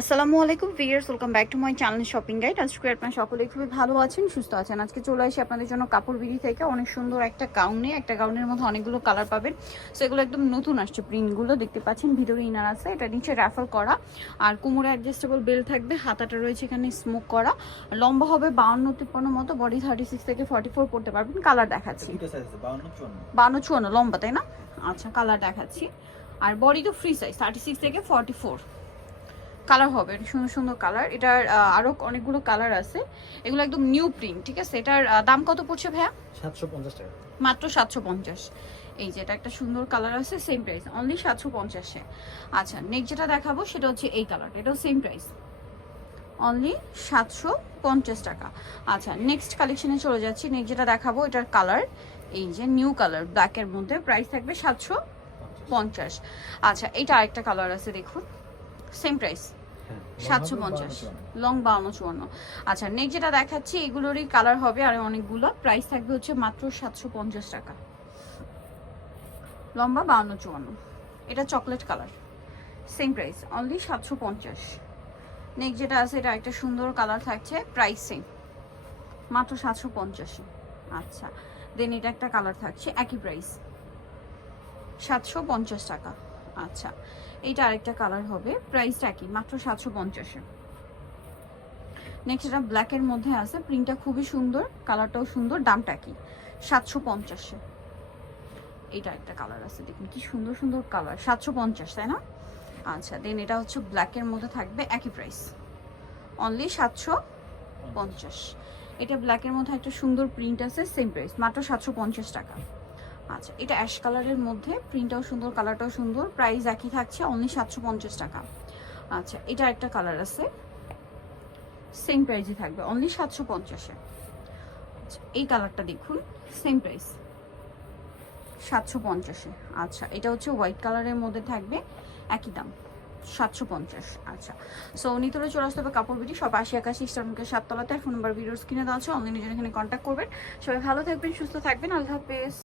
আসসালামু আলাইকুম viewers welcome back to my channel shopping guide. আজকে আপনারা সকলে খুবই ভালো আছেন সুস্থ আছেন। আজকে চলে আসি আপনাদের জন্য কাপড় বিড়ি থেকে। অনেক সুন্দর একটা গাউনে একটা গাউনের মধ্যে অনেকগুলো কালার পাবেন। সো এগুলো একদম নতুন আসছে প্রিন্টগুলো দেখতে পাচ্ছেন ভিতরে ইনার আছে। এটা নিচে র্যাফাল করা। আর কোমরে অ্যাডজাস্টেবল বেল থাকবে হাতাটা রয়েছে এখানে স্মোক করা। লম্বা হবে বাউন্ন তিপ্পান্ন মতো বডি থার্টি সিক্স থেকে ফর্টি ফোর পড়তে পারবেন। কালার দেখাচ্ছি। বাউন্ন চুয়ান্ন। লম্বা তাই না? আচ্ছা কালার দেখাচ্ছি। আর বডি তো ফ্রি সাইজ থার্টি সিক্স থেকে ফর্টি ফোর কালার হবে সুন্দর সুন্দর কালার এটার আরও অনেকগুলো কালার আছে। এগুলো একদম নিউ প্রিন্ট ঠিক আছে? এটার দাম কত পড়ছে ভাইয়া? সাতশো পঞ্চাশ টাকা। মাত্র সাতশো পঞ্চাশ। এই যে এটা একটা সুন্দর কালার আছে সেম প্রাইস অনলি সাতশো পঞ্চাশে। আচ্ছা নেক্সট যেটা দেখাবো সেটা হচ্ছে এই কালার এটাও সেম প্রাইস অনলি সাতশো পঞ্চাশ টাকা। আচ্ছা নেক্সট কালেকশনে চলে যাচ্ছি। নেক্সট যেটা দেখাবো এটার কালার এই যে নিউ কালার ব্ল্যাকের মধ্যে প্রাইস থাকবে সাতশো পঞ্চাশ। আচ্ছা এইটা আরেকটা কালার আছে দেখুন। সেম প্রাইস হ্যাঁ, সাতশো পঞ্চাশ। লং বাউন্ন চুয়ান্ন আচ্ছা নেক্সট যেটা দেখাচ্ছি এগুলোরই কালার হবে আর অনেকগুলো। প্রাইস থাকবে হচ্ছে মাত্র সাতশো পঞ্চাশ টাকা। লম্বা বাউন্ন চুয়ান্ন এটা chocolate colour same price only সাতশো পঞ্চাশ। নেক্সট যেটা আছে এটা একটা সুন্দর কালার থাকছে প্রাইস সেম মাত্র সাতশো পঞ্চাশে। আচ্ছা দেন এটা একটা কালার থাকছে একই প্রাইস সাতশো পঞ্চাশ টাকা। আচ্ছা এইটা আরেকটা কালার হবে। প্রাইসটা একই মাত্র সাতশো পঞ্চাশে। নেক্সট এটা ব্ল্যাকের মধ্যে আছে। প্রিন্টটা খুবই সুন্দর কালারটাও সুন্দর। দামটা কি? সাতশো পঞ্চাশে। এইটা একটা কালার আছে, দেখুন কি সুন্দর সুন্দর কালার সাতশো পঞ্চাশ, তাই না? আচ্ছা দেন এটা হচ্ছে ব্ল্যাকের মধ্যে থাকবে একই প্রাইস অনলি সাতশো পঞ্চাশ। এটা ব্ল্যাকের মধ্যে একটা সুন্দর প্রিন্ট আছে সেম প্রাইস মাত্র সাতশো পঞ্চাশ টাকা। আচ্ছা এটা অ্যাশ কালারের মধ্যে প্রিন্টটাও সুন্দর কালারটাও সুন্দর প্রাইস একই থাকছে অনলি সাতশো পঞ্চাশ টাকা। আচ্ছা এটা একটা কালার আছে। সেম প্রাইসই থাকবে অনলি সাতশো পঞ্চাশে। আচ্ছা এই কালারটা দেখুন সেম প্রাইস সাতশো পঞ্চাশে। আচ্ছা এটা হচ্ছে হোয়াইট কালারের মধ্যে থাকবে, একই দাম, সাতশো পঞ্চাশ। আচ্ছা সো নিতরে চলে আসতে কাপড় বিটি, সব আশি একাশি স্টারমুখের সাততলাতে ফোন নাম্বার ভিডিওস কিনে দেওয়া আছে অনলাইনে জন্য এখানে কন্ট্যাক্ট করবেন। সবাই ভালো থাকবেন, সুস্থ থাকবেন, আল্লাহ হাফেজ।